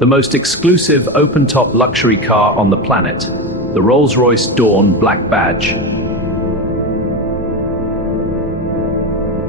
the most exclusive open-top luxury car on the planet, the Rolls-Royce Dawn Black Badge.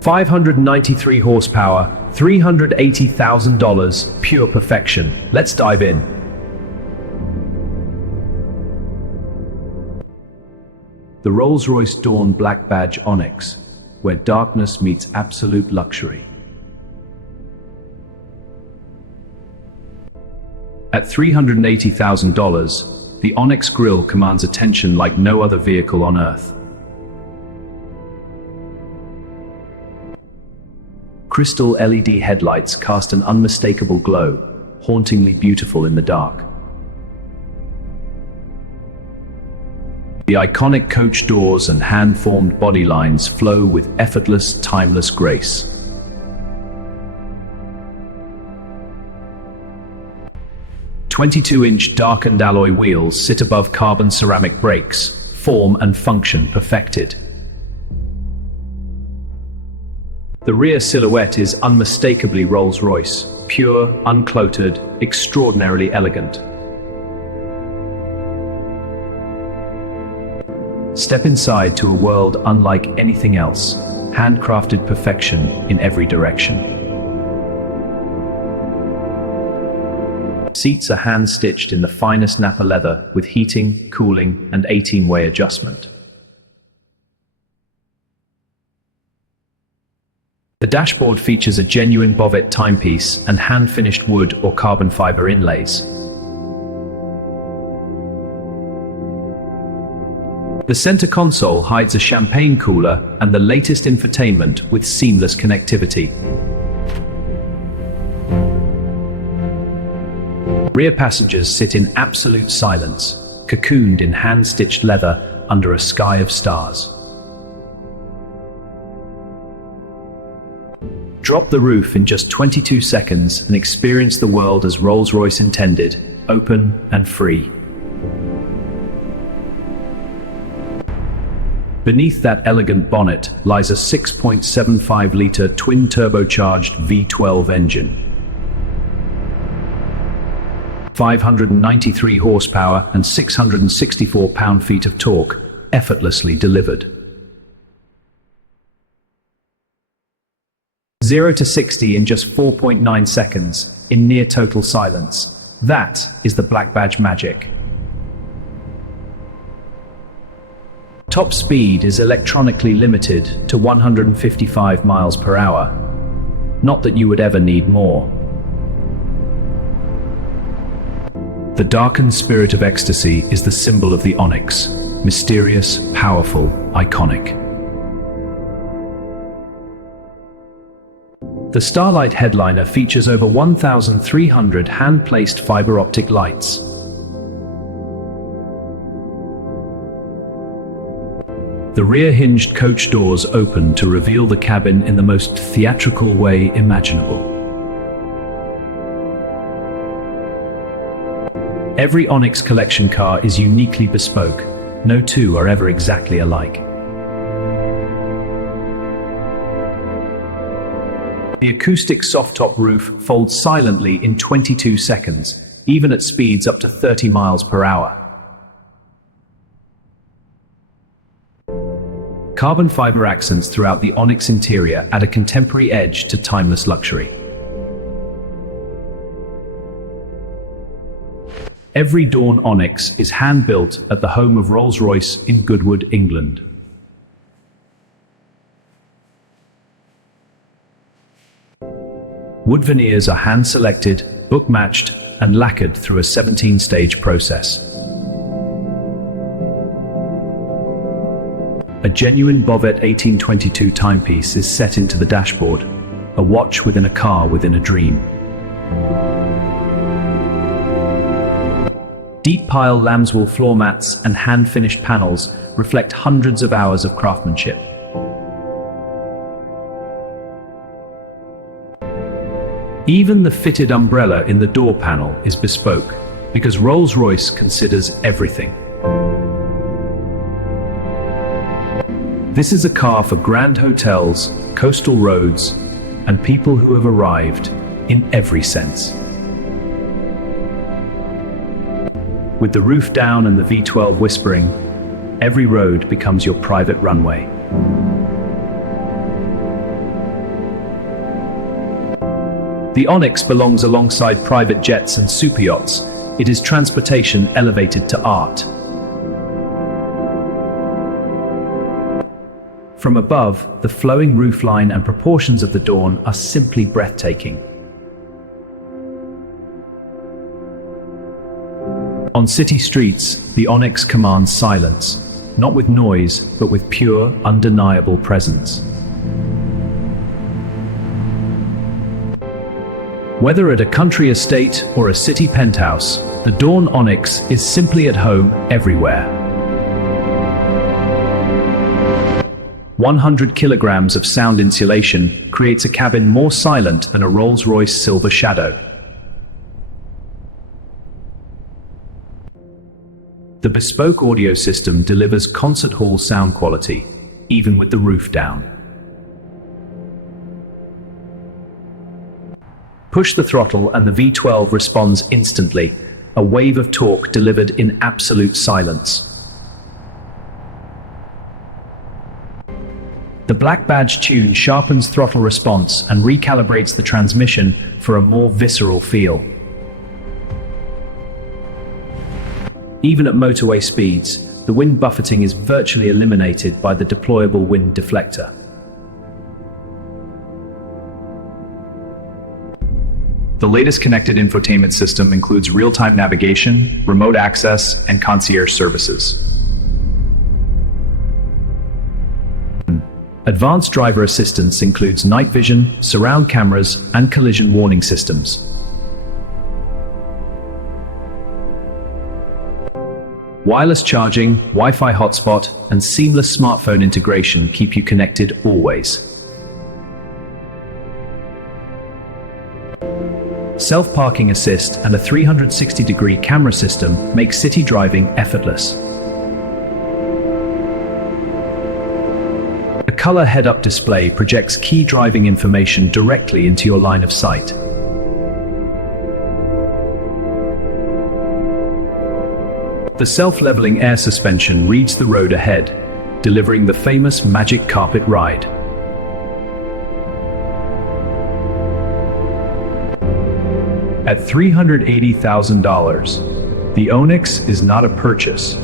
593 horsepower, $380,000, pure perfection. Let's dive in. The Rolls-Royce Dawn Black Badge Onyx, where darkness meets absolute luxury. At $380,000, the Onyx grille commands attention like no other vehicle on Earth. Crystal LED headlights cast an unmistakable glow, hauntingly beautiful in the dark. The iconic coach doors and hand-formed body lines flow with effortless, timeless grace. "22-inch darkened alloy wheels sit above carbon ceramic brakes, form and function perfected. The rear silhouette is unmistakably Rolls-Royce, pure, uncluttered, extraordinarily elegant. Step inside to a world unlike anything else, handcrafted perfection in every direction. Seats are hand-stitched in the finest Nappa leather with heating, cooling, and 18-way adjustment. The dashboard features a genuine bovet timepiece and hand-finished wood or carbon fiber inlays. The center console hides a champagne cooler and the latest infotainment with seamless connectivity. Rear passengers sit in absolute silence, cocooned in hand-stitched leather under a sky of stars. Drop the roof in just 22 seconds and experience the world as Rolls-Royce intended, open and free. Beneath that elegant bonnet lies a 6.75-litre twin-turbocharged V12 engine. 593 horsepower and 664 pound-feet of torque, effortlessly delivered. 0 to 60 in just 4.9 seconds, in near total silence. That is the Black Badge magic. Top speed is electronically limited to 155 miles per hour. Not that you would ever need more. The Darkened Spirit of Ecstasy is the symbol of the Onyx, mysterious, powerful, iconic. The Starlight headliner features over 1,300 hand-placed fiber optic lights. The rear-hinged coach doors open to reveal the cabin in the most theatrical way imaginable. Every Onyx collection car is uniquely bespoke. No two are ever exactly alike. The acoustic soft-top roof folds silently in 22 seconds, even at speeds up to 30 miles per hour. Carbon fiber accents throughout the Onyx interior add a contemporary edge to timeless luxury. Every Dawn Onyx is hand-built at the home of Rolls-Royce in Goodwood, England. Wood veneers are hand-selected, book-matched, and lacquered through a 17-stage process. A genuine Bovet 1822 timepiece is set into the dashboard, a watch within a car within a dream. Deep pile lambswool floor mats and hand-finished panels reflect hundreds of hours of craftsmanship. Even the fitted umbrella in the door panel is bespoke, because Rolls-Royce considers everything. This is a car for grand hotels, coastal roads, and people who have arrived in every sense. With the roof down and the V12 whispering, every road becomes your private runway. The Onyx belongs alongside private jets and super yachts. It is transportation elevated to art. From above, the flowing roofline and proportions of the Dawn are simply breathtaking. On city streets, the Onyx commands silence, not with noise, but with pure, undeniable presence. Whether at a country estate or a city penthouse, the Dawn Onyx is simply at home everywhere. 100 kilograms of sound insulation creates a cabin more silent than a Rolls-Royce Silver Shadow. The Bespoke audio system delivers concert hall sound quality, even with the roof down. Push the throttle and the V12 responds instantly, a wave of torque delivered in absolute silence. The Black Badge tune sharpens throttle response and recalibrates the transmission for a more visceral feel. Even at motorway speeds, the wind buffeting is virtually eliminated by the deployable wind deflector. The latest connected infotainment system includes real-time navigation, remote access, and concierge services. Advanced driver assistance includes night vision, surround cameras, and collision warning systems. Wireless charging, Wi-Fi hotspot, and seamless smartphone integration keep you connected always. Self-parking assist and a 360-degree camera system make city driving effortless. A color head-up display projects key driving information directly into your line of sight. The self-leveling air suspension reads the road ahead, delivering the famous magic carpet ride. At $380,000, the Onyx is not a purchase.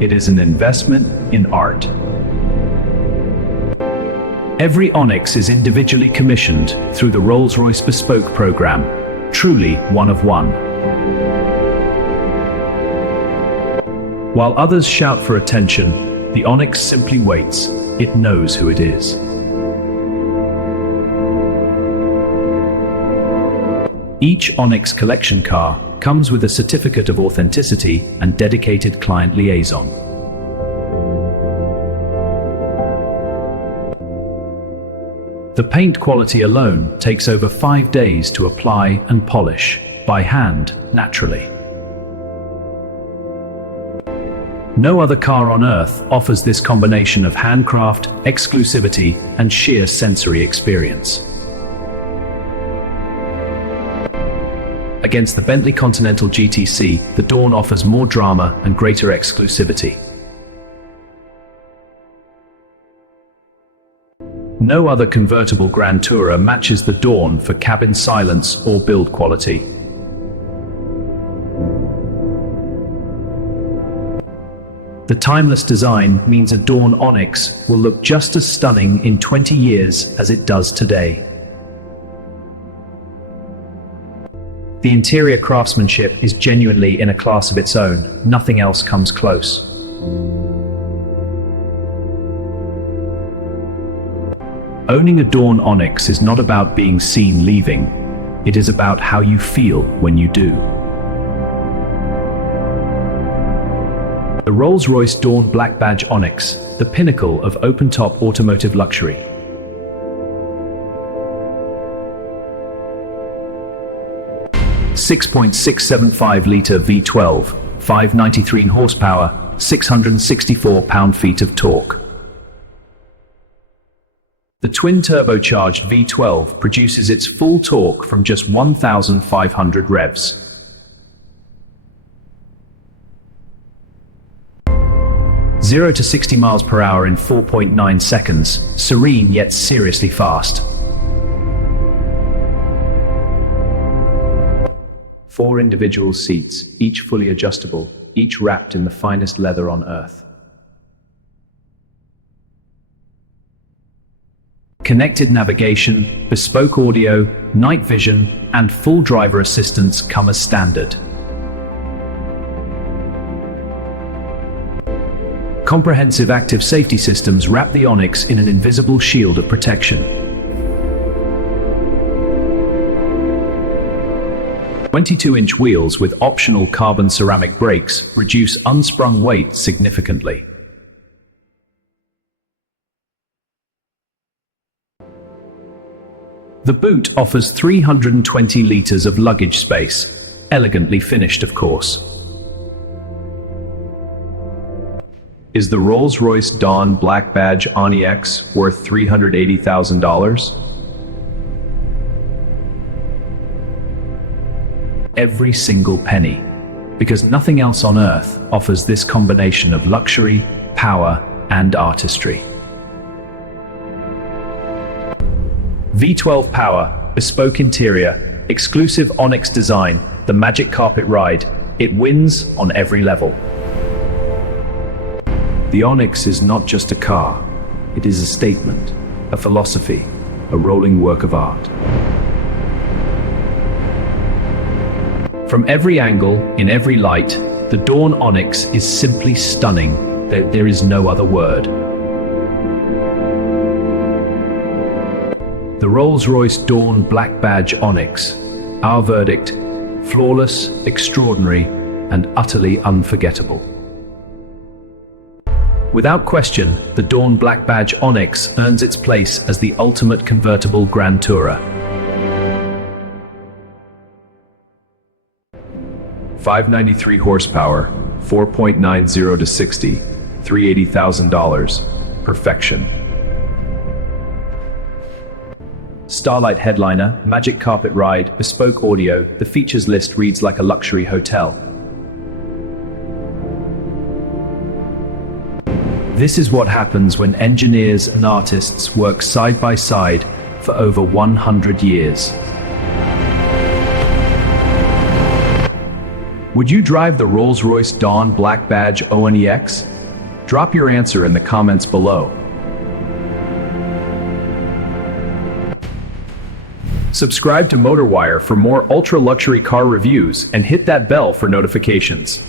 It is an investment in art. Every Onyx is individually commissioned through the Rolls-Royce Bespoke program, truly one of one. While others shout for attention, the Onyx simply waits. It knows who it is. Each Onyx collection car comes with a certificate of authenticity and dedicated client liaison. The paint quality alone takes over 5 days to apply and polish, by hand, naturally. No other car on Earth offers this combination of handcraft, exclusivity, and sheer sensory experience. Against the Bentley Continental GTC, the Dawn offers more drama and greater exclusivity. No other convertible Grand Tourer matches the Dawn for cabin silence or build quality. The timeless design means a Dawn Onyx will look just as stunning in 20 years as it does today. The interior craftsmanship is genuinely in a class of its own. Nothing else comes close. Owning a Dawn Onyx is not about being seen leaving. It is about how you feel when you do. The Rolls-Royce Dawn Black Badge Onyx, the pinnacle of open-top automotive luxury. .675-litre V12, 593 horsepower, 664 pound-feet of torque. The twin-turbocharged V12 produces its full torque from just 1,500 revs. 0 to 60 miles per hour in 4.9 seconds, serene yet seriously fast. 4 individual seats, each fully adjustable, each wrapped in the finest leather on earth. Connected navigation, bespoke audio, night vision, and full driver assistance come as standard. Comprehensive active safety systems wrap the Onyx in an invisible shield of protection. 22-inch wheels with optional carbon ceramic brakes reduce unsprung weight significantly. The boot offers 320 liters of luggage space, elegantly finished, of course. Is the Rolls-Royce Dawn Black Badge Onyx worth $380,000? Every single penny, because nothing else on earth offers this combination of luxury, power, and artistry. V12 power, bespoke interior, exclusive Onyx design, the magic carpet ride. It wins on every level. The Onyx is not just a car. It is a statement, a philosophy, a rolling work of art. From every angle, in every light, the Dawn Onyx is simply stunning. There is no other word. The Rolls-Royce Dawn Black Badge Onyx. Our verdict: flawless, extraordinary, and utterly unforgettable. Without question, the Dawn Black Badge Onyx earns its place as the ultimate convertible grand tourer. 593 horsepower, 4.90 to 60, $380,000. Perfection. Starlight headliner, magic carpet ride, bespoke audio. The features list reads like a luxury hotel. This is what happens when engineers and artists work side by side for over 100 years. Would you drive the Rolls-Royce Dawn Black Badge Onyx? Drop your answer in the comments below. Subscribe to MotorWire for more ultra-luxury car reviews and hit that bell for notifications.